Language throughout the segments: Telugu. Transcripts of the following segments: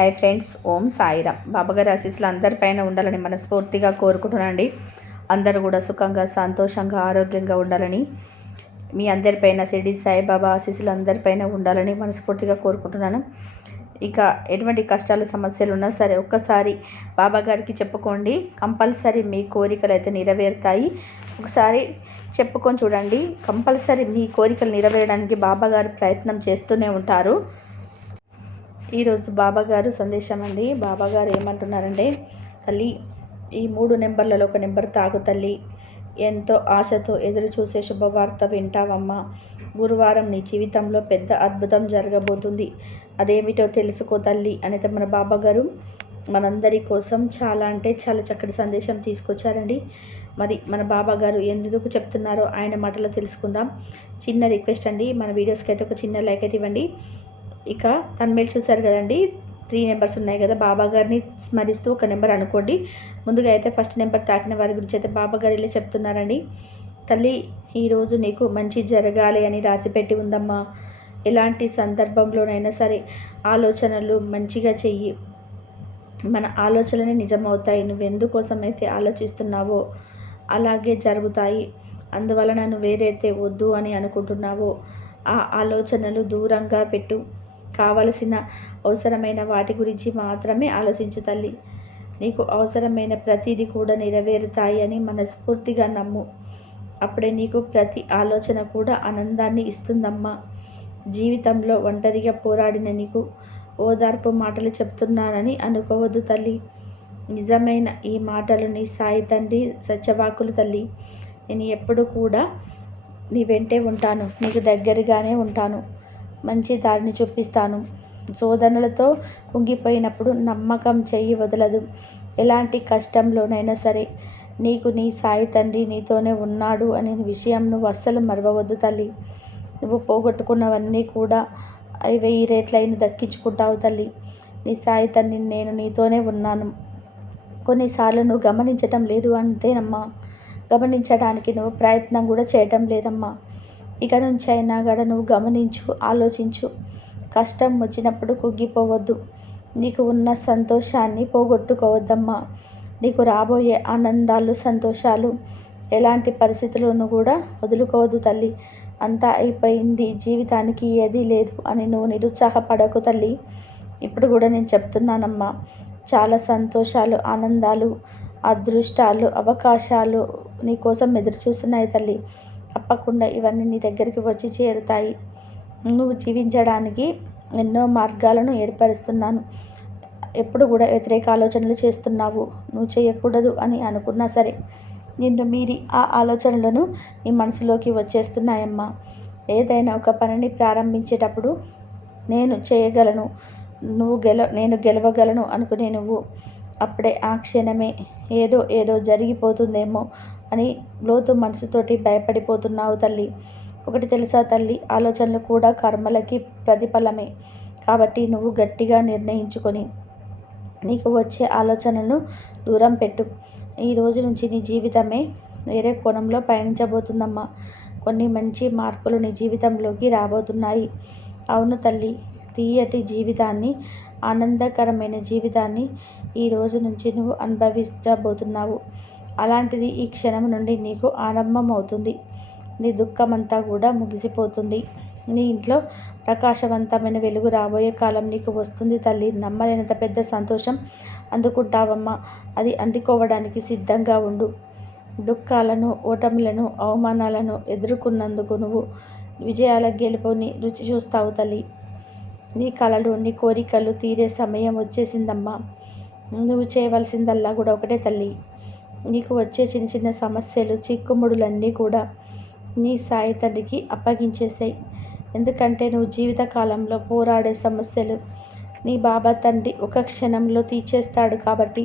హాయ్ ఫ్రెండ్స్ ఓం సాయిరామ్. బాబాగారి ఆశీస్సులు అందరిపైన ఉండాలని మనస్ఫూర్తిగా కోరుకుంటున్నానండి. అందరూ కూడా సుఖంగా సంతోషంగా ఆరోగ్యంగా ఉండాలని మీ అందరిపైన షిరిడి సాయిబాబా ఆశీస్సులు అందరిపైన ఉండాలని మనస్ఫూర్తిగా కోరుకుంటున్నాను. ఇక ఎటువంటి కష్టాలు సమస్యలు ఉన్నా సరే ఒక్కసారి బాబాగారికి చెప్పుకోండి. కంపల్సరీ మీ కోరికలు అయితే నెరవేరుతాయి. ఒకసారి చెప్పుకొని చూడండి. కంపల్సరీ మీ కోరికలు నెరవేరడానికి బాబాగారు ప్రయత్నం చేస్తూనే ఉంటారు. ఈరోజు బాబాగారు సందేశం అండి బాబాగారు ఏమంటున్నారంటే తల్లి ఈ మూడు నెంబర్లలో ఒక నెంబర్ తాగు తల్లి. ఎంతో ఆశతో ఎదురు చూసే శుభవార్త వింటావమ్మా. గురువారం నీ జీవితంలో పెద్ద అద్భుతం జరగబోతుంది. అదేమిటో తెలుసుకో తల్లి అనేది మన బాబాగారు మనందరి కోసం చాలా అంటే చాలా చక్కటి సందేశం తీసుకొచ్చారండి. మరి మన బాబా గారు ఎందుకు చెప్తున్నారో ఆయన మాటలో తెలుసుకుందాం. చిన్న రిక్వెస్ట్ అండి. మన వీడియోస్కి అయితే ఒక చిన్న లైక్ అయితే ఇవ్వండి. ఇక తన్మేల్ చూశారు కదండి. త్రీ నెంబర్స్ ఉన్నాయి కదా. బాబా గారిని స్మరిస్తూ ఒక నెంబర్ అనుకోండి. ముందుగా అయితే ఫస్ట్ నెంబర్ తాకిన వారి గురించి అయితే బాబా గారు ఇలా చెప్తున్నారండి. తల్లి ఈరోజు నీకు మంచి జరగాలి అని రాసిపెట్టి ఉందమ్మా. ఎలాంటి సందర్భంలోనైనా సరే ఆలోచనలు మంచిగా చెయ్యి. మన ఆలోచనలే నిజమవుతాయి. నువ్వు ఎందుకోసం అయితే ఆలోచిస్తున్నావో అలాగే జరుగుతాయి. అందువలన నువ్వు వేరైతే వద్దు అని అనుకుంటున్నావో ఆ ఆలోచనలు దూరంగా పెట్టు. కావలసిన అవసరమైన వాటి గురించి మాత్రమే ఆలోచించు తల్లి. నీకు అవసరమైన ప్రతిదీ కూడా నెరవేరుతాయి అని మనస్ఫూర్తిగా నమ్ము. అప్పుడే నీకు ప్రతి ఆలోచన కూడా ఆనందాన్ని ఇస్తుందమ్మా. జీవితంలో ఒంటరిగా పోరాడిన నీకు ఓదార్పు మాటలు చెప్తున్నానని అనుకోవద్దు తల్లి. నిజమైన ఈ మాటలు నీ సాయి తండ్రి సత్యవాకులు తల్లి. నేను ఎప్పుడు కూడా నీ వెంటే ఉంటాను. నీకు దగ్గరగానే ఉంటాను. మంచి దారిని చూపిస్తాను. శోధనలతో కుంగిపోయినప్పుడు నమ్మకం చెయ్యి వదలదు. ఎలాంటి కష్టంలోనైనా సరే నీకు నీ సాయి తండ్రి నీతోనే ఉన్నాడు అనే విషయం నువ్వు అస్సలు మరవవద్దు తల్లి. నువ్వు పోగొట్టుకున్నవన్నీ కూడా అవి వెయ్యి రేట్లైన దక్కించుకుంటావు తల్లి. నీ సాయి తండ్రి నేను నీతోనే ఉన్నాను. కొన్నిసార్లు నువ్వు గమనించటం లేదు అంతేనమ్మా. గమనించడానికి నువ్వు ప్రయత్నం కూడా చేయటం లేదమ్మా. ఇక నుంచి అయినా కూడా నువ్వు గమనించు ఆలోచించు. కష్టం వచ్చినప్పుడు కుగ్గిపోవద్దు నీకు ఉన్న సంతోషాన్ని పోగొట్టుకోవద్దమ్మా. నీకు రాబోయే ఆనందాలు సంతోషాలు ఎలాంటి పరిస్థితులను కూడా వదులుకోవద్దు తల్లి. అంతా అయిపోయింది జీవితానికి ఏదీ లేదు అని నువ్వు నిరుత్సాహపడకు తల్లి. ఇప్పుడు కూడా నేను చెప్తున్నానమ్మా. చాలా సంతోషాలు ఆనందాలు అదృష్టాలు అవకాశాలు నీ కోసం ఎదురు చూస్తున్నాయి తల్లి. తప్పకుండా ఇవన్నీ నీ దగ్గరికి వచ్చి చేరుతాయి. నువ్వు జీవించడానికి ఎన్నో మార్గాలను ఏర్పరుస్తున్నాను. ఎప్పుడు కూడా వ్యతిరేక ఆలోచనలు చేస్తున్నావు. నువ్వు చేయకూడదు అని అనుకున్నా సరే నిన్ను మీరి ఆ ఆలోచనలను నీ మనసులోకి వచ్చేస్తున్నాయమ్మా. ఏదైనా ఒక పనిని ప్రారంభించేటప్పుడు నేను చేయగలను. నువ్వు గెల నేను గెలవగలను అనుకునే నువ్వు. అప్పుడే ఆ క్షణమే ఏదో ఏదో జరిగిపోతుందేమో అని లోతు మనసుతోటి భయపడిపోతున్నావు తల్లి. ఒకటి తెలుసా తల్లి ఆలోచనలు కూడా కర్మలకి ప్రతిఫలమే. కాబట్టి నువ్వు గట్టిగా నిర్ణయించుకొని నీకు వచ్చే ఆలోచనలను దూరం పెట్టు. ఈ రోజు నుంచి నీ జీవితమే వేరే కోణంలో పయనించబోతుందమ్మా. కొన్ని మంచి మార్పులు నీ జీవితంలోకి రాబోతున్నాయి. అవును తల్లి తీయటి జీవితాన్ని ఆనందకరమైన జీవితాన్ని ఈ రోజు నుంచి నువ్వు అనుభవించబోతున్నావు. అలాంటిది ఈ క్షణం నుండి నీకు ఆరంభం అవుతుంది నీ దుఃఖమంతా కూడా ముగిసిపోతుంది. నీ ఇంట్లో ప్రకాశవంతమైన వెలుగు రాబోయే కాలం నీకు వస్తుంది తల్లి. నమ్మలేనంత పెద్ద సంతోషం అందుకుంటావమ్మా. అది అందుకోవడానికి సిద్ధంగా ఉండు. దుఃఖాలను ఓటములను అవమానాలను ఎదుర్కొన్నందుకు నువ్వు విజయాల గెలుపుని రుచి చూస్తావు తల్లి. నీ కళలు నీ కోరికలు తీరే సమయం వచ్చేసిందమ్మా. నువ్వు చేయవలసిందల్లా కూడా ఒకటే తల్లి. నీకు వచ్చే చిన్న చిన్న సమస్యలు చిక్కుముడులన్నీ కూడా నీ సాయి తండ్రికి అప్పగించేసాయి ఎందుకంటే నువ్వు జీవితకాలంలో పోరాడే సమస్యలు నీ బాబా తండ్రి ఒక క్షణంలో తీర్చేస్తాడు కాబట్టి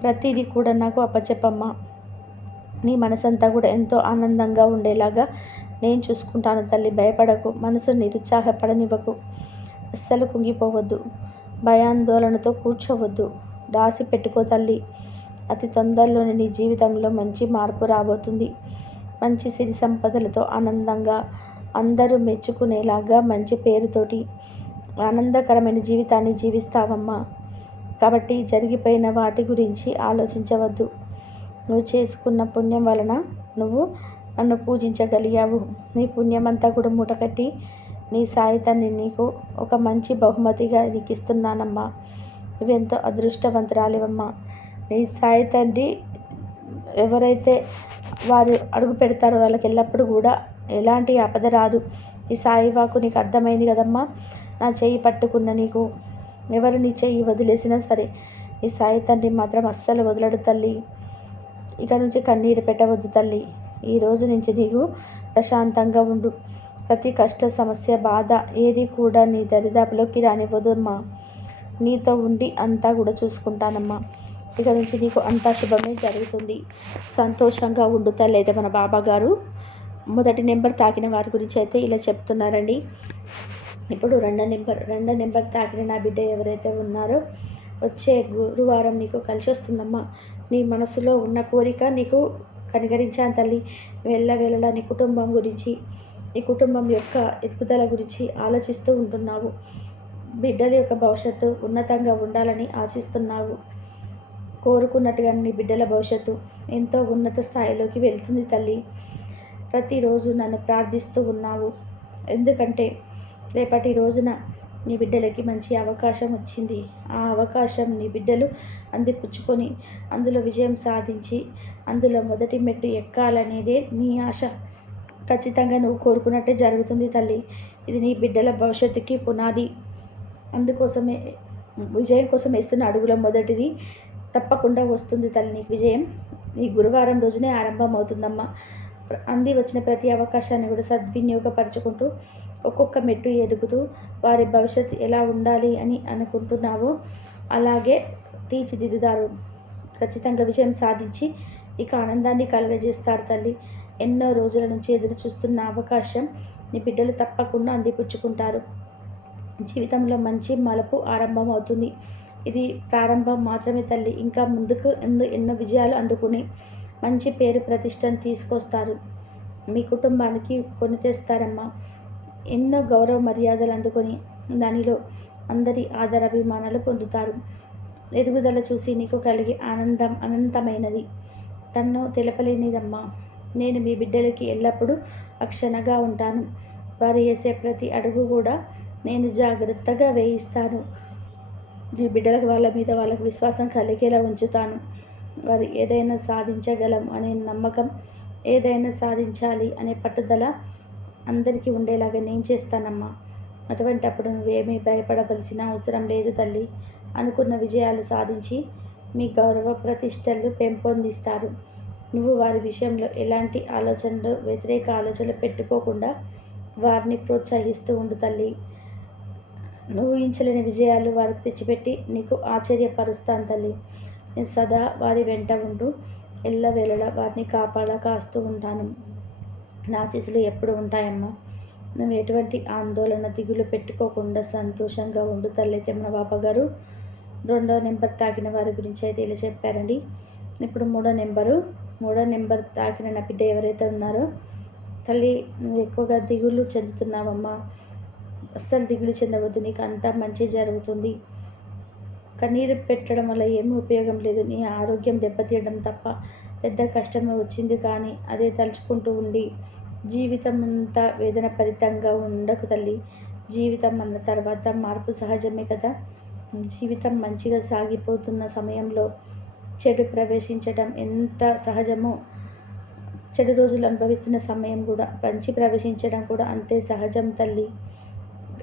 ప్రతిదీ కూడా నాకు అప్పచెప్పమ్మా. నీ మనసంతా కూడా ఎంతో ఆనందంగా ఉండేలాగా నేను చూసుకుంటాను తల్లి భయపడకు మనసు నిరుత్సాహపడనివ్వకు అస్సలు కుంగిపోవద్దు భయాందోళనతో కూర్చోవద్దు రాసి పెట్టుకో తల్లి. అతి తొందరలోనే నీ జీవితంలో మంచి మార్పు రాబోతుంది. మంచి సిరి సంపదలతో ఆనందంగా అందరూ మెచ్చుకునేలాగా మంచి పేరుతోటి ఆనందకరమైన జీవితాన్ని జీవిస్తావమ్మా. కాబట్టి జరిగిపోయిన వాటి గురించి ఆలోచించవద్దు. నువ్వు చేసుకున్న పుణ్యం వలన నువ్వు నన్ను పూజించగలిగావు. నీ పుణ్యమంతా కూడా మూటకట్టి నీ సాయితాన్ని నీకు ఒక మంచి బహుమతిగా నీకు ఇస్తున్నానమ్మా నువ్వెంతో అదృష్టవంతురాలివమ్మా. నీ సాయి తండ్రి ఎవరైతే వారు అడుగు పెడతారో వాళ్ళకి ఎల్లప్పుడూ కూడా ఎలాంటి ఆపద రాదు. ఈ సాయివాకు నీకు అర్థమైంది కదమ్మా? నా చెయ్యి పట్టుకున్న నీకు ఎవరు నీ చెయ్యి వదిలేసినా సరే ఈ సాయి తండ్రి మాత్రం అస్సలు వదలడు తల్లి. ఇక నుంచి కన్నీరు పెట్టవద్దు తల్లి. ఈ రోజు నుంచి నీకు ప్రశాంతంగా ఉండు. ప్రతి కష్ట సమస్య బాధ ఏది కూడా నీ దరిదాపులోకి రానివ్వదమ్మా నీతో ఉండి అంతా కూడా చూసుకుంటానమ్మా. ఇక నుంచి నీకు అంతా శుభమే జరుగుతుంది. సంతోషంగా ఉండుతా లేదా మన బాబా గారు మొదటి నెంబర్ తాకిన వారి గురించి అయితే ఇలా చెప్తున్నారండి. ఇప్పుడు రెండో నెంబర్ రెండో నెంబర్ తాకిన నా బిడ్డ ఎవరైతే ఉన్నారో వచ్చే గురువారం నీకు కలిసి వస్తుందమ్మా. నీ మనసులో ఉన్న కోరిక నీకు కనికరించాను తల్లి. వెళ్ళ వెళ్ళలా నీ కుటుంబం గురించి నీ కుటుంబం యొక్క ఎదుగుదల గురించి ఆలోచిస్తూ ఉంటున్నావు. బిడ్డల యొక్క భవిష్యత్తు ఉన్నతంగా ఉండాలని ఆశిస్తున్నావు. కోరుకున్నట్టుగా నీ బిడ్డల భవిష్యత్తు ఎంతో ఉన్నత స్థాయిలోకి వెళ్తుంది తల్లి. ప్రతిరోజు నన్ను ప్రార్థిస్తూ ఉన్నావు. ఎందుకంటే రేపటి రోజున నీ బిడ్డలకి మంచి అవకాశం వచ్చింది. ఆ అవకాశం నీ బిడ్డలు అందిపుచ్చుకొని అందులో విజయం సాధించి అందులో మొదటి మెట్టు ఎక్కాలనేదే నీ ఆశ. ఖచ్చితంగా నువ్వు కోరుకున్నట్టే జరుగుతుంది తల్లి. ఇది నీ బిడ్డల భవిష్యత్తుకి పునాది. అందుకోసమే విజయం కోసం వేస్తున్న అడుగుల మొదటిది తప్పకుండా వస్తుంది తల్లి నీకు విజయం. ఈ గురువారం రోజునే ఆరంభం అవుతుందమ్మా అంది వచ్చిన ప్రతి అవకాశాన్ని కూడా సద్వినియోగపరచుకుంటూ ఒక్కొక్క మెట్టు ఎదుగుతూ వారి భవిష్యత్తు ఎలా ఉండాలి అని అనుకుంటున్నావో అలాగే తీర్చిదిద్దుతారు. ఖచ్చితంగా విజయం సాధించి ఇక ఆనందాన్ని కలగజేస్తారు తల్లి. ఎన్నో రోజుల నుంచి ఎదురు చూస్తున్న అవకాశం నీ బిడ్డలు తప్పకుండా అందిపుచ్చుకుంటారు. జీవితంలో మంచి మలుపు ఆరంభం అవుతుంది ఇది ప్రారంభం మాత్రమే తల్లి. ఇంకా ముందుకు ఎన్నో ఎన్నో విజయాలు అందుకుని మంచి పేరు ప్రతిష్టను తీసుకొస్తారు. మీ కుటుంబానికి కొని తెస్తారమ్మా. ఎన్నో గౌరవ మర్యాదలు అందుకొని దానిలో అందరి ఆదరాభిమానాలు పొందుతారు. ఎదుగుదల చూసి నీకు కలిగే ఆనందం అనంతమైనది. తన్ను తెలపలేనిదమ్మా. నేను మీ బిడ్డలకి ఎల్లప్పుడూ అక్షణగా ఉంటాను. వారు వేసే ప్రతి అడుగు కూడా నేను జాగ్రత్తగా వేయిస్తాను. నీ బిడ్డలకు వాళ్ళ మీద వాళ్ళకు విశ్వాసం కలిగేలా ఉంచుతాను. వారు ఏదైనా సాధించగలం అనే నమ్మకం ఏదైనా సాధించాలి అనే పట్టుదల అందరికీ ఉండేలాగా నేను చేస్తానమ్మా. అటువంటి అప్పుడు నువ్వేమీ భయపడవలసిన అవసరం లేదు తల్లి. అనుకున్న విజయాలు సాధించి మీ గౌరవ ప్రతిష్టలు పెంపొందిస్తారు. నువ్వు వారి విషయంలో ఎలాంటి ఆలోచనలు వ్యతిరేక ఆలోచనలు పెట్టుకోకుండా వారిని ప్రోత్సహిస్తూ ఉండు తల్లి. నువ్వు ఊహించలేని విజయాలు వారికి తెచ్చిపెట్టి నీకు ఆశ్చర్యపరుస్తాను తల్లి. నేను సదా వారి వెంట ఉంటూ ఎల్లవేళలా వారిని కాపాడ కాస్తూ ఉంటాను. నా శిశులు ఎప్పుడు ఉంటాయమ్మా? నువ్వు ఎటువంటి ఆందోళన దిగులు పెట్టుకోకుండా సంతోషంగా ఉండు తల్లి తెమ్మన బాబా గారు రెండో నెంబర్ తాకిన వారి గురించి అయితే ఇలా చెప్పారండి. ఇప్పుడు మూడో నెంబరు. మూడో నెంబర్ తాకిన నా బిడ్డ ఎవరైతే ఉన్నారో తల్లి నువ్వు ఎక్కువగా దిగులు చెందుతున్నావమ్మా. అస్సలు దిగులు చెందవద్దు నీకు అంతా మంచి జరుగుతుంది. కన్నీరు పెట్టడం వల్ల ఏమీ ఉపయోగం లేదు. నీ ఆరోగ్యం దెబ్బతీయడం తప్ప పెద్ద కష్టమే వచ్చింది కానీ అదే తలుచుకుంటూ ఉండి. జీవితం అంతా వేదన పరితంగా ఉండకు తల్లి. జీవితం అన్న తర్వాత మార్పు సహజమే కదా. జీవితం మంచిగా సాగిపోతున్న సమయంలో చెడు ప్రవేశించడం ఎంత సహజమో చెడు రోజులు అనుభవిస్తున్న సమయం కూడా మంచి ప్రవేశించడం కూడా అంతే సహజం తల్లి.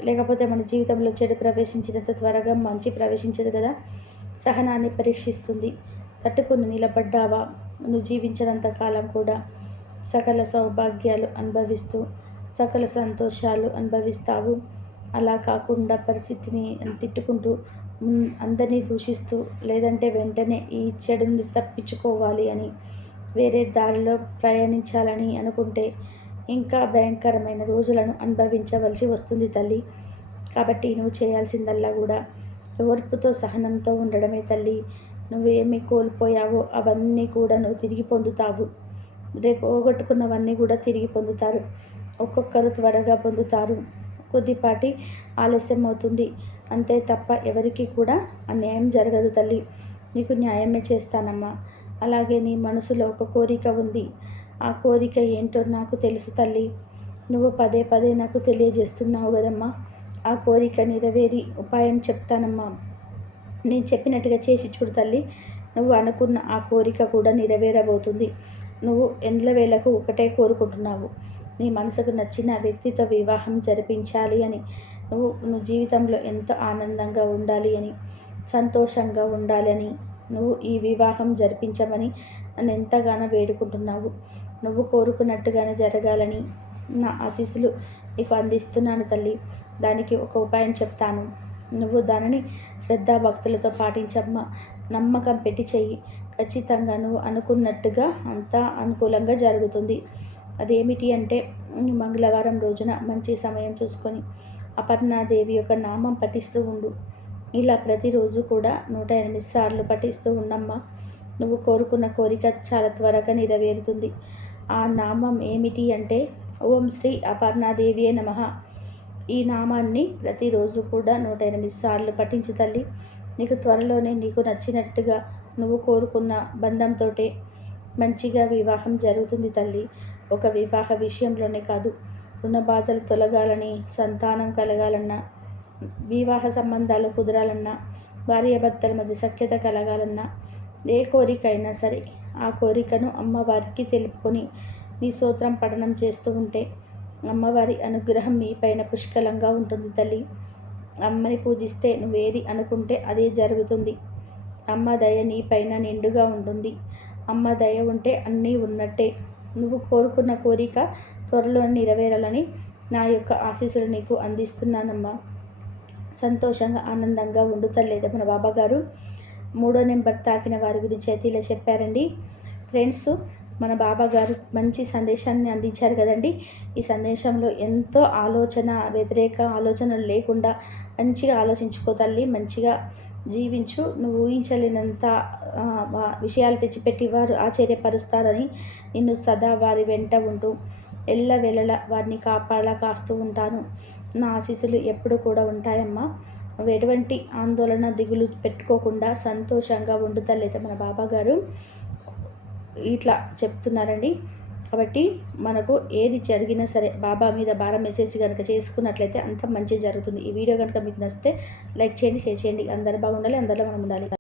లేకపోతే మన జీవితంలో చెడు ప్రవేశించినంత త్వరగా మంచి ప్రవేశించదు కదా. సహనాన్ని పరీక్షిస్తుంది. తట్టుకుని నిలబడ్డావా? నువ్వు జీవించినంత కాలం కూడా సకల సౌభాగ్యాలు అనుభవిస్తూ సకల సంతోషాలు అనుభవిస్తావు. అలా కాకుండా పరిస్థితిని తిట్టుకుంటూ అందరినీ దూషిస్తూ లేదంటే వెంటనే ఈ చెడుని తప్పించుకోవాలి అని వేరే దారిలో ప్రయాణించాలని అనుకుంటే ఇంకా భయంకరమైన రోజులను అనుభవించవలసి వస్తుంది తల్లి. కాబట్టి నువ్వు చేయాల్సిందల్లా కూడా ఓర్పుతో సహనంతో ఉండడమే తల్లి. నువ్వేమి కోల్పోయావో అవన్నీ కూడా నువ్వు తిరిగి పొందుతావు. రేపు పోగొట్టుకున్నవన్నీ కూడా తిరిగి పొందుతారు. ఒక్కొక్కరు త్వరగా పొందుతారు. కొద్దిపాటి ఆలస్యం అవుతుంది అంతే తప్ప ఎవరికి కూడా అన్యాయం జరగదు తల్లి. నీకు న్యాయమే చేస్తానమ్మా. అలాగే నీ మనసులో ఒక కోరిక ఉంది. ఆ కోరిక ఏంటో నాకు తెలుసు తల్లి. నువ్వు పదే పదే నాకు తెలియజేస్తున్నావు కదమ్మా. ఆ కోరిక నెరవేరి ఉపాయం చెప్తానమ్మా. నేను చెప్పినట్టుగా చేసి చూడు తల్లి. నువ్వు అనుకున్న ఆ కోరిక కూడా నెరవేరబోతుంది. నువ్వు ఎండ్ల వేళకు ఒకటే కోరుకుంటున్నావు. నీ మనసుకు నచ్చిన వ్యక్తితో వివాహం జరిపించాలి అని. నువ్వు నువ్వు జీవితంలో ఎంతో ఆనందంగా ఉండాలి అని. సంతోషంగా ఉండాలని నువ్వు ఈ వివాహం జరిపించమని నన్ను ఎంతగానో వేడుకుంటున్నావు. నువ్వు కోరుకున్నట్టుగానే జరగాలని నా ఆశీస్సులు నీకు అందిస్తున్నాను తల్లి. దానికి ఒక ఉపాయం చెప్తాను. నువ్వు దానిని శ్రద్ధాభక్తులతో పాటించమ్మా. నమ్మకం పెట్టి చెయ్యి. ఖచ్చితంగా నువ్వు అనుకున్నట్టుగా అంతా అనుకూలంగా జరుగుతుంది. అదేమిటి అంటే మంగళవారం రోజున మంచి సమయం చూసుకొని అపర్ణాదేవి యొక్క నామం పఠిస్తూ ఉండు. ఇలా ప్రతిరోజు కూడా నూట ఎనిమిది సార్లు పఠిస్తూ ఉండమ్మా నువ్వు కోరుకున్న కోరిక చాలా త్వరగా నెరవేరుతుంది. ఆ నామం ఏమిటి అంటే ఓం శ్రీ అపర్ణాదేవియే నమ. ఈ నామాన్ని ప్రతిరోజు కూడా నూట ఎనిమిది సార్లు పఠించు తల్లి. నీకు త్వరలోనే నీకు నచ్చినట్టుగా నువ్వు కోరుకున్న బంధంతో మంచిగా వివాహం జరుగుతుంది తల్లి. ఒక వివాహ విషయంలోనే కాదు రుణ బాధలు తొలగాలని సంతానం కలగాలన్నా వివాహ సంబంధాలు కుదరాలన్నా భార్యాభర్తల మధ్య సఖ్యత కలగాలన్నా ఏ కోరిక అయినా సరే ఆ కోరికను అమ్మవారికి తెలుపుకొని నీ సూత్రం పఠనం చేస్తూ ఉంటే అమ్మవారి అనుగ్రహం మీ పైన పుష్కలంగా ఉంటుంది తల్లి. అమ్మని పూజిస్తే నువ్వేది అనుకుంటే అదే జరుగుతుంది. అమ్మ దయ నీ పైన నిండుగా ఉంటుంది. అమ్మ దయ ఉంటే అన్నీ ఉన్నట్టే. నువ్వు కోరుకున్న కోరిక త్వరలో నెరవేరాలని నా యొక్క ఆశీస్సులు నీకు అందిస్తున్నానమ్మా. సంతోషంగా ఆనందంగా ఉండు తల్లేదు మన బాబా గారు మూడో నెంబర్ తాకిన వారి గురించి అయితే ఇలా చెప్పారండి. ఫ్రెండ్స్ మన బాబా గారు మంచి సందేశాన్ని అందించారు కదండి. ఈ సందేశంలో ఎంతో ఆలోచన వ్యతిరేక ఆలోచనలు లేకుండా మంచిగా ఆలోచించుకో తల్లి మంచిగా జీవించు. నువ్వు ఊహించలేనంత విషయాలు తెచ్చిపెట్టి వారు ఆశ్చర్యపరుస్తారని నిన్ను సదా వారి వెంట ఉంటూ ఎల్ల వెళ్ళల వారిని కాపాడలా కాస్తూ ఉంటాను. నా ఆశీస్సులు ఎప్పుడు కూడా ఉంటాయమ్మా. ఎటువంటి ఆందోళన దిగులు పెట్టుకోకుండా సంతోషంగా ఉండుతలేదు మన బాబా గారు. ఇట్లా చెప్తున్నారండి. కాబట్టి మనకు ఏది జరిగినా సరే బాబా మీద భారం వేసేసి కనుక చేసుకున్నట్లయితే అంత మంచి జరుగుతుంది. ఈ వీడియో కనుక మీకు నచ్చితే లైక్ చేయండి షేర్ చేయండి. అందరు బాగుండాలి అందరిలో మనం ఉండాలి.